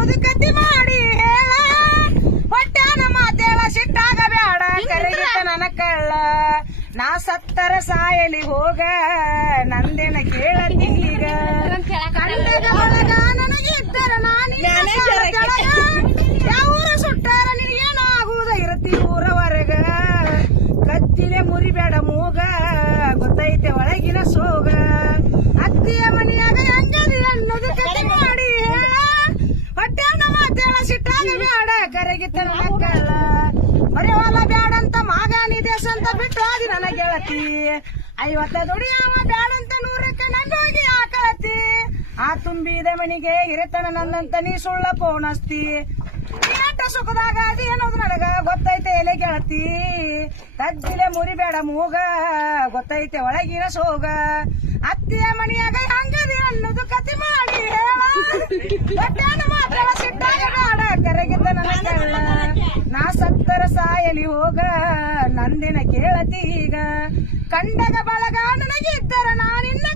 ಅನ್ನೋದು ಕತಿ ಮಾಡಿ ಹೇಳ ಹೊಟ್ಯಾನ ಮಾತೇಳ ಸಿಟ್ಟಾಗ ಬ್ಯಾಡ ಕರೆಗಿತ ನನ್ನ ಕಳ್ಳ ನಾ ಸತ್ತರ ಸಾಯಲಿ ಹೋಗ ನಂದೇನ ಕೇಳತೀಗ ಕಂಡಗ ಒಳಗ ನನಗಿದ್ದರ ಯಾವೂರ ಸುಟ್ಟಾರ ನಿನಗೇನಾಗುವುದ ಇರತಿ ಊರವರೆಗ ಕತ್ತಿಲೆ ಮುರಿಬೇಡ ಮೂಗ ಗೊತ್ತೈತೆ ಒಳಗಿನ ಸೋಗ ಅತ್ತಿಯ ಮನೆಯಾಗ ಹೆಂಗದಿ ಅನ್ನೋದು ಕತಿ ಮಾಡಿ ಹೇಳ ಹೊಟ್ಯಾನ ಮಾತೇಳ ಸಿಟ್ಟಾಗ ಬ್ಯಾಡ ಕರೆಗಿತ ನನ್ನ ಕಳ್ಳ ಬರೆವಲ್ಲ ಬ್ಯಾಡಂತ ಮಾಗಾನಿ ದೇಶ ಅಂತ ಬಿಟ್ಟು ಹೋದಿ ನನ್ನ ಗೆಳತಿ 50 ದುಡಿಯವ ಬ್ಯಾಡಂತ 100ಕ್ಕೆ ನಂಬೋಗಿ ಹಾಕಳತಿ ಆ ತುಂಬಿದ ಮನಿಗೆ ಹಿರಿತನ ನನ್ನಂತ ನೀ ಸುಳ್ಳ ಪೋಣಸ್ತಿ ಏಟ ಸುಖದಾಗ ಅದಿ ಅನ್ನೋದು ನನಗ ಗೊತ್ತೈತೆ ಎಲೆ ಗೆಳತಿ ತಜ್ಜಿಲೆ ಮುರಿಬೇಡ ಮೂಗ ಗೊತ್ತೈತೆ ಒಳಗಿನ ಸೋಗ ಅತ್ತಿಯ ಮನಿಯಾಗ ಹಂಗದಿ ಅನ್ನೋದು ಕತಿ ಮಾಡಿ ಹೇಳ ಮಾತ್ರ ಸಿಟ್ಟಾಗ ಬೇಡ ಕರೆಗಿದ್ದ ನನ್ನ ಕಳ್ಳ ನಾ ಸತ್ತರ ಸಾಯಲಿ ಹೋಗ ನಂದಿನ ಕೇಳತೀಗ ಕಂಡಗ ಬಳಗ ನನಗಿದ್ದರ ನಾನಿನ್ನ